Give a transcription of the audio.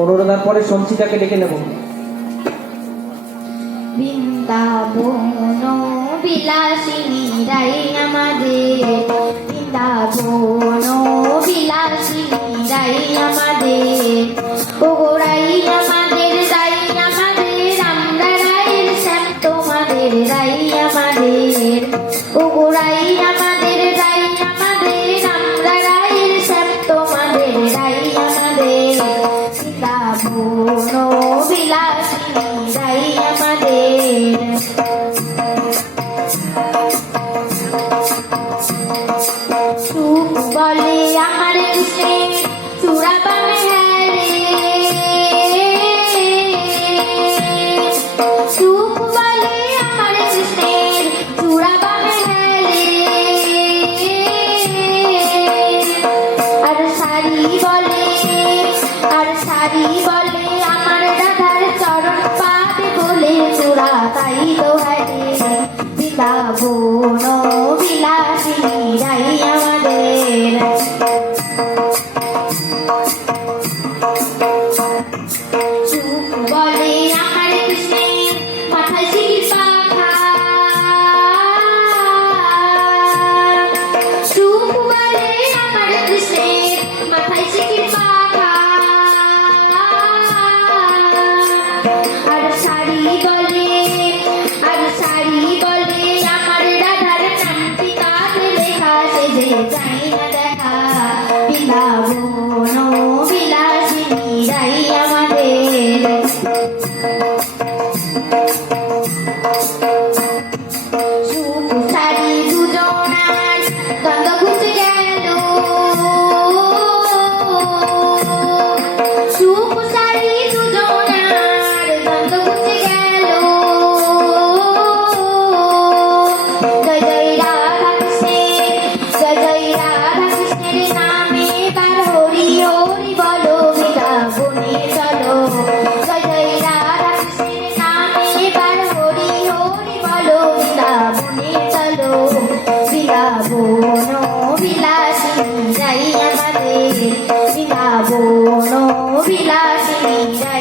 অনুরোধার পরে সঞ্চিতাকে ডেকে নেব। বৃন্দাবন বিলাসিনী রাই আমাদের, বৃন্দাবন বিলাসিনী রাই আমাদের, ওগো রাই আমাদের, রাই আমাদের, আমরা রাইয়ের শ্যাম তোমাদের রাই আমাদের, ওগো রাই আমাদের, রাই আমাদের, আমরা রাইয়ের শ্যাম তোমাদের রাই আমাদের, বৃন্দাবন বিলাসিনী রাই আমাদের। সুখ বলে আমার কৃষ্ণের চূড়াবামে হ্যারে, সুখ বলে আমার কৃষ্ণের চূড়াবামে হ্যারে, আর সারি বলে, আর সারি বলে আমার রাধার চরণ পাতে বলে চূড়া তাই তো হ্যারে, বৃন্দাবন বিলাসিনী রাই আমাদের। সুখ বলে আমার কৃষ্ণের মাথায় শির পাখা, সুখ বলে আমার কৃষ্ণের মাথায় শির পাখা, আর শাড়ি বলে, আর শাড়ি বলে আমার রাধার নামটি কাঁধে লেখা, সে যে চাই না দেখা, বৃন্দাবন বিলাসিনী রাই আমাদের। সুখ শাড়ি দুজনার দ্বন্দ্ব ঘুচে গেল, সুখ শাড়ি দুজনার দ্বন্দ্ব ঘুচে গেল, জয় জয় রাধা কৃষ্ণের, জয় জয় রাধা কৃষ্ণের নামে তার হরি হরি বলো, বৃন্দাবনে চলো, জয় জয় রাধা কৃষ্ণের নামে তার হরি হরি বলো, বৃন্দাবনে চলো, বৃন্দাবন বিলাসিনী রাই আমাদের, বৃন্দাবন বিলাসিনী রাই